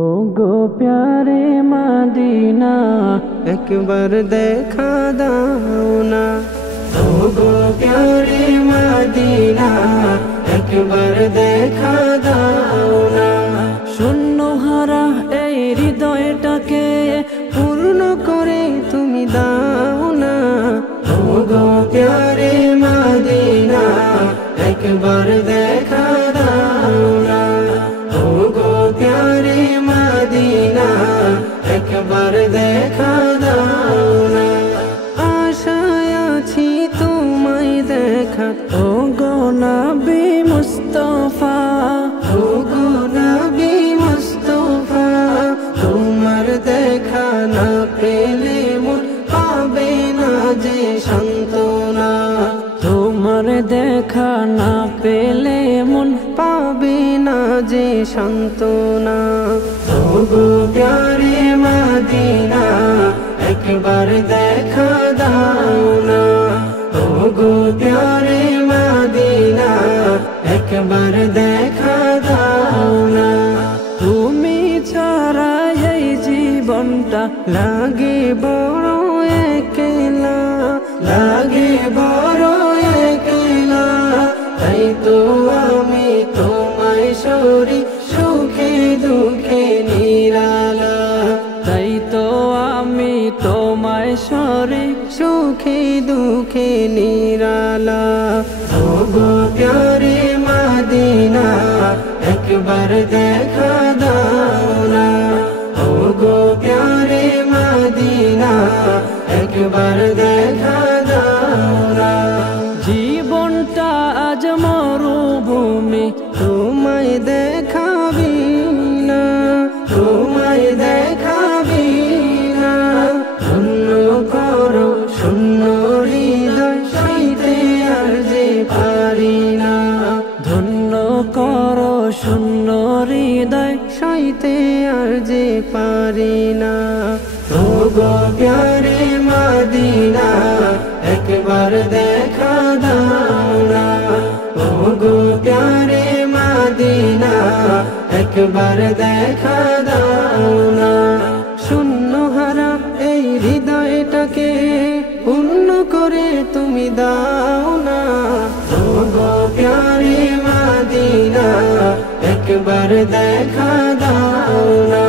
ও গো প্যারে মদিনা একবার দেখা দাও না। ও গো প্যারে মদিনা একবার দেখা দাও না। শূন্য হারা এই হৃদয়টাকে পূর্ণ করে তুমি দাও না। ও গো প্যারে মদিনা একবার দেখা দাও না। ও গো প্যারে মদিনা একবার দেখা দাও না। আশায় আছি তোমায় দেখা ও গো নবী মুস্তাফা। ও গো নবী মুস্তাফা তোমার দেখা না পেলে মন পাবে না যে সান্ত্বনা। তোমার দেখা না পেলে মন পাবে না যে সান্ত্বনা। ও গো প্যারে মদিনা একবার দেখা দাও না। ও গো প্যারে মদিনা একবার দেখা দাও না। তুমি ছাড়া এই জীবনটা লাগে বড় একলা, লাগে বড় একলা। তাই তো আমি তোমায় সরি সুখে দুঃখে নিরালা। তাই তো আমি তোমায় সরি সুখে দুঃখে নিরালা। ও গো প্যারে মদিনা একবার দেখা দাও না। ও গো প্যারে মদিনা একবার দেখা দাও না। জীবনটা আজ মরুভূমি তোমায় দেখাবি না, তোমায় দেখাবি না। ধন্য করো শূন্য হৃদয় সইতে আর যে পারি না। ধন্য করো শূন্য হৃদয় সইতে আর যে পারি না। ও গো প্যারে মদিনা একবার দেখা দাও না। ও গো প্যারে মদিনা একবার দেখা দাও না। শূন্য হারা এই হৃদয়টাকে পূর্ণ করে তুমি দাও না। ও গো প্যারে মদিনা একবার দেখা দাও না।